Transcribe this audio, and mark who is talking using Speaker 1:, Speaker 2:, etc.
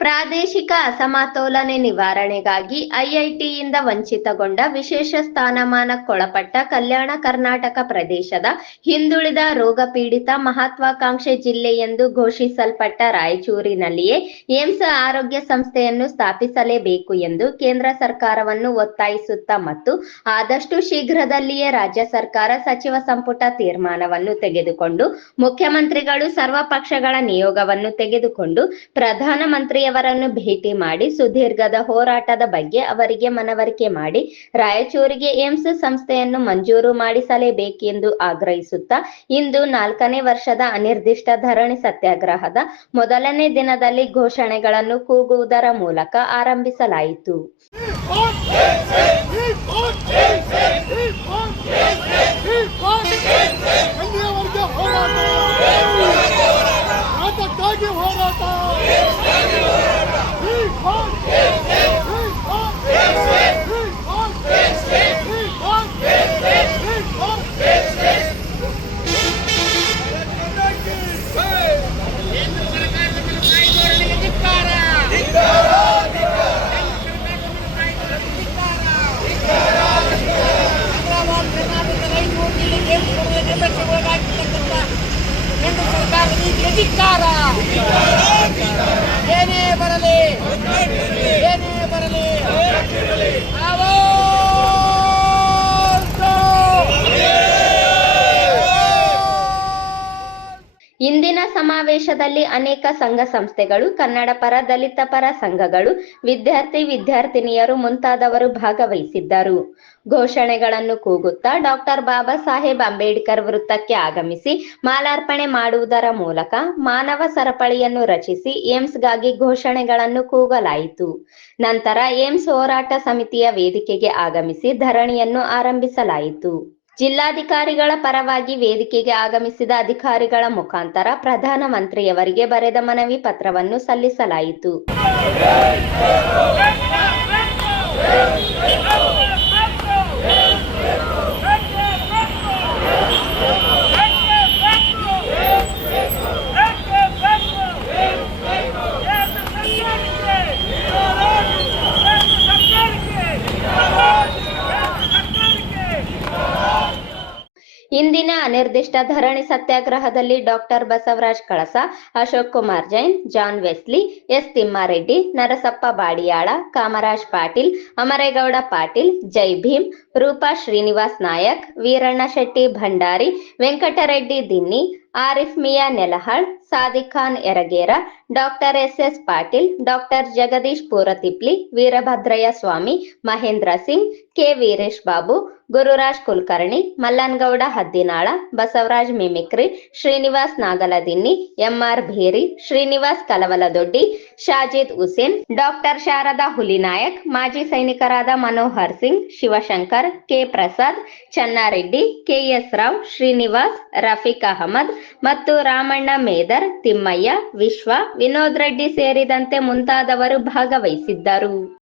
Speaker 1: ಪ್ರಾದೇಶಿಕ ಅಸಮತೋಲನೆ ನಿವಾರಣೆಗಾಗಿ ಐಐಟಿಯಿಂದ ವಂಚಿತಗೊಂಡ ವಿಶೇಷ ಸ್ಥಾನಮಾನಕ್ಕೊಳಪಟ್ಟ ಕಲ್ಯಾಣ ಕರ್ನಾಟಕ ಪ್ರದೇಶದ ಹಿಂದುಳಿದ ರೋಗ ಪೀಡಿತ ಮಹತ್ವಾಕಾಂಕ್ಷೆ ಜಿಲ್ಲೆ ಎಂದು ಘೋಷಿಸಲ್ಪಟ್ಟ ರಾಯಚೂರಿನಲ್ಲಿಯೇ ಏಮ್ಸ್ ಆರೋಗ್ಯ ಸಂಸ್ಥೆಯನ್ನು ಸ್ಥಾಪಿಸಲೇಬೇಕು ಎಂದು ಕೇಂದ್ರ ಸರ್ಕಾರವನ್ನು ಒತ್ತಾಯಿಸುತ್ತಾ ಮತ್ತು ಆದಷ್ಟು ಶೀಘ್ರದಲ್ಲಿಯೇ ರಾಜ್ಯ ಸರ್ಕಾರ ಸಚಿವ ಸಂಪುಟ ತೀರ್ಮಾನವನ್ನು ತೆಗೆದುಕೊಂಡು ಮುಖ್ಯಮಂತ್ರಿಗಳು ಸರ್ವ ಪಕ್ಷಗಳ ನಿಯೋಗವನ್ನು ತೆಗೆದುಕೊಂಡು ಪ್ರಧಾನಮಂತ್ರಿಯವರನ್ನು ಭೇಟಿ ಮಾಡಿ ಸುದೀರ್ಘದ ಹೋರಾಟದ ಬಗ್ಗೆ ಅವರಿಗೆ ಮನವರಿಕೆ ಮಾಡಿ ರಾಯಚೂರಿಗೆ ಏಮ್ಸ್ ಸಂಸ್ಥೆಯನ್ನು ಮಂಜೂರು ಮಾಡಿಸಲೇಬೇಕೆಂದು ಆಗ್ರಹಿಸುತ್ತಾ ಇಂದು ನಾಲ್ಕನೇ ವರ್ಷದ ಅನಿರ್ದಿಷ್ಟ ಧರಣಿ ಸತ್ಯಾಗ್ರಹದ ಮೊದಲನೇ ದಿನದಲ್ಲಿ ಘೋಷಣೆಗಳನ್ನು ಕೂಗುವುದರ ಮೂಲಕ ಆರಂಭಿಸಲಾಯಿತು
Speaker 2: ಅಧಿಕಾರ ಏನೇ ಬರಲಿ ಏನೇ
Speaker 1: ಇಂದಿನ ಸಮಾವೇಶದಲ್ಲಿ ಅನೇಕ ಸಂಘ ಸಂಸ್ಥೆಗಳು, ಕನ್ನಡ ಪರ, ದಲಿತ ಪರ ಸಂಘಗಳು, ವಿದ್ಯಾರ್ಥಿ, ವಿದ್ಯಾರ್ಥಿನಿಯರು ಮುಂತಾದವರು ಭಾಗವಹಿಸಿದ್ದರು. ಘೋಷಣೆಗಳನ್ನು ಕೂಗುತ್ತಾ ಡಾಕ್ಟರ್ ಬಾಬಾ ಸಾಹೇಬ್ ಅಂಬೇಡ್ಕರ್ ವೃತ್ತಕ್ಕೆ ಆಗಮಿಸಿ ಮಾಲಾರ್ಪಣೆ ಮಾಡುವುದರ ಮೂಲಕ ಮಾನವ ಸರಪಳಿಯನ್ನು ರಚಿಸಿ ಏಮ್ಸ್ಗಾಗಿ ಘೋಷಣೆಗಳನ್ನು ಕೂಗಲಾಯಿತು. ನಂತರ ಏಮ್ಸ್ ಹೋರಾಟ ಸಮಿತಿಯ ವೇದಿಕೆಗೆ ಆಗಮಿಸಿ ಧರಣಿಯನ್ನು ಆರಂಭಿಸಲಾಯಿತು. ಜಿಲ್ಲಾಧಿಕಾರಿಗಳ ಪರವಾಗಿ ವೇದಿಕೆಗೆ ಆಗಮಿಸಿದ ಅಧಿಕಾರಿಗಳ ಮುಖಾಂತರ ಪ್ರಧಾನಮಂತ್ರಿಯವರಿಗೆ ಬರೆದ ಮನವಿ ಪತ್ರವನ್ನು ಸಲ್ಲಿಸಲಾಯಿತು. ಅನಿರ್ದಿಷ್ಟ ಧರಣಿ ಸತ್ಯಾಗ್ರಹದಲ್ಲಿ doctor Basavaraj Kalasa, Ashok Kumar Jain, John Wesley, S Thimmareddy, Narasappa Badiyala, Kamaraj Patil, Amaregowda Patil, Jai Bhim Roopa Srinivas Nayak, Veeranna Shetty Bhandari, Venkatareddy Dinni, Arif Miya Nelahal, Sadiq Khan Yaragera, doctor S S Patil, doctor Jagadish Puratipli, Veerabhadrayya Swamy, Mahendra Singh, K Veeresh Babu, Gururaj Kulkarni, Mallangouda Haddinal, Basavaraj mimicry, Srinivas Nagaladinni, M R Bheri, Srinivas Kalavaladoddi, Shajid Hussain, doctor Sharada Hulinayak, ಮಾಜಿ ಸೈನಿಕರಾದ Manohar Singh, Shivashankar K. Prasad, Channareddy K S Rao, Srinivas, Rafiq Ahmed ಮತ್ತು ರಾಮಣ್ಣ ಮೇದರ್, ತಿಮ್ಮಯ್ಯ, ವಿಶ್ವ, ವಿನೋದ್ ರೆಡ್ಡಿ ಸೇರಿದಂತೆ ಮುಂತಾದವರು ಭಾಗವಹಿಸಿದ್ದರು.